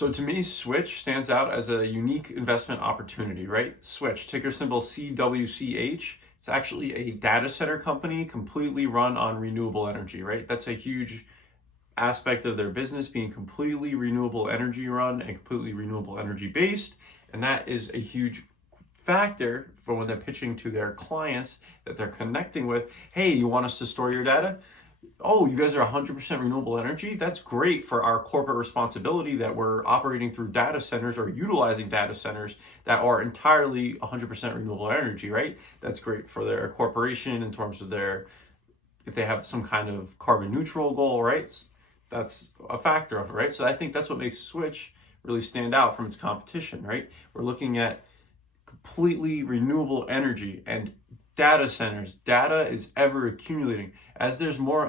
So to me, Switch stands out as a unique investment opportunity, right? Switch, ticker symbol SWCH. It's actually a data center company completely run on renewable energy, right? That's a huge aspect of their business, being completely renewable energy run and completely renewable energy based. And that is a huge factor for when they're pitching to their clients that they're connecting with. Hey, you want us to store your data? Oh, you guys are 100% renewable energy? That's great for our corporate responsibility that we're operating through data centers or utilizing data centers that are entirely 100% renewable energy, right? That's great for their corporation in terms of if they have some kind of carbon neutral goal, right? That's a factor of it, right? So I think that's what makes Switch really stand out from its competition, right? We're looking at completely renewable energy and data centers. Data is ever accumulating. As there's more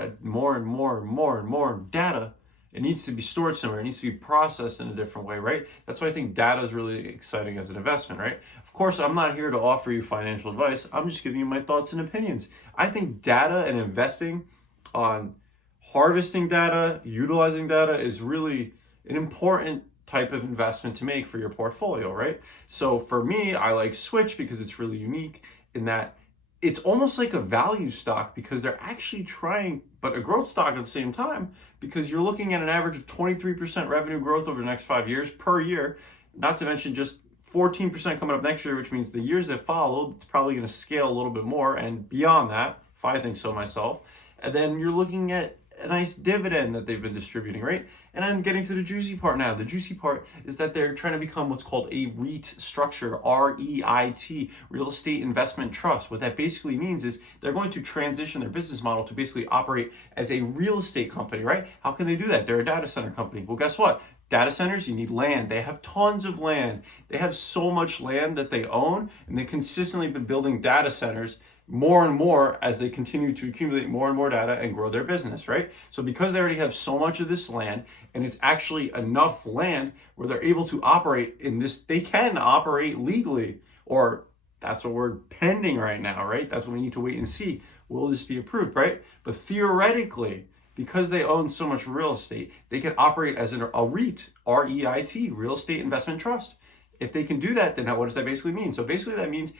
data, it needs to be stored somewhere. It needs to be processed in a different way, right? That's why I think data is really exciting as an investment, right? Of course, I'm not here to offer you financial advice. I'm just giving you my thoughts and opinions. I think data and investing on harvesting data, utilizing data is really an important type of investment to make for your portfolio, right? So for me, I like Switch because it's really unique in that it's almost like a value stock because they're actually trying, but a growth stock at the same time, because you're looking at an average of 23% revenue growth over the next 5 years per year, not to mention just 14% coming up next year, which means the years that follow, it's probably going to scale a little bit more and beyond that, if I think so myself. And then you're looking at a nice dividend that they've been distributing, right? And I'm getting to the juicy part now. The juicy part is that they're trying to become what's called a REIT structure, REIT, Real Estate Investment Trust. What that basically means is they're going to transition their business model to basically operate as a real estate company, right? How can they do that? They're a data center company. Well, guess what? Data centers, you need land. They have tons of land. They have so much land that they own, and they've consistently been building data centers more and more as they continue to accumulate more and more data and grow their business, right? So because they already have so much of this land, and it's actually enough land where they're able to operate in this, they can operate legally, or that's what we're pending right now, right? That's what we need to wait and see. Will this be approved, right? But theoretically, because they own so much real estate, they can operate as a REIT, REIT, Real Estate Investment Trust. If they can do that, then what does that basically mean? So basically that means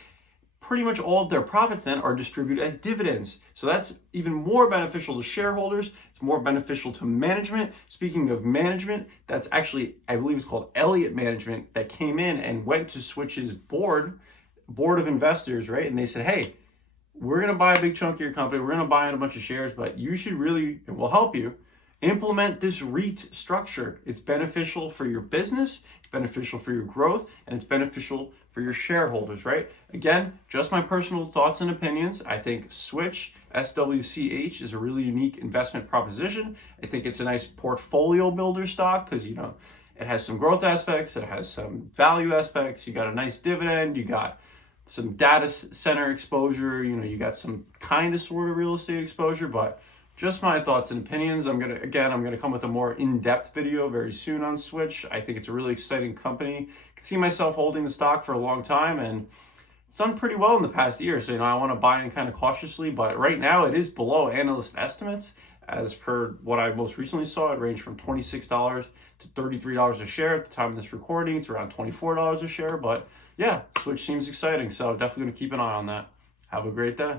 pretty much all of their profits then are distributed as dividends. So that's even more beneficial to shareholders. It's more beneficial to management. Speaking of management, that's actually, I believe it's called Elliott Management, that came in and went to Switch's board of investors, right? And they said, hey, we're going to buy a big chunk of your company. We're going to buy in a bunch of shares, but you should really, and we'll help you, implement this REIT structure. It's beneficial for your business, it's beneficial for your growth, and it's beneficial for your shareholders, right? Again, just my personal thoughts and opinions. I think Switch, SWCH, is a really unique investment proposition. I think it's a nice portfolio builder stock because, you know, it has some growth aspects, it has some value aspects, you got a nice dividend, you got some data center exposure, you know, you got some kind of sort of real estate exposure, but just my thoughts and opinions. I'm gonna come with a more in-depth video very soon on Switch. I think it's a really exciting company. I can see myself holding the stock for a long time, and it's done pretty well in the past year. So, you know, I want to buy in kind of cautiously, but right now it is below analyst estimates. As per what I most recently saw, it ranged from $26 to $33 a share. At the time of this recording, it's around $24 a share. But yeah, Switch seems exciting, so definitely going to keep an eye on that. Have a great day.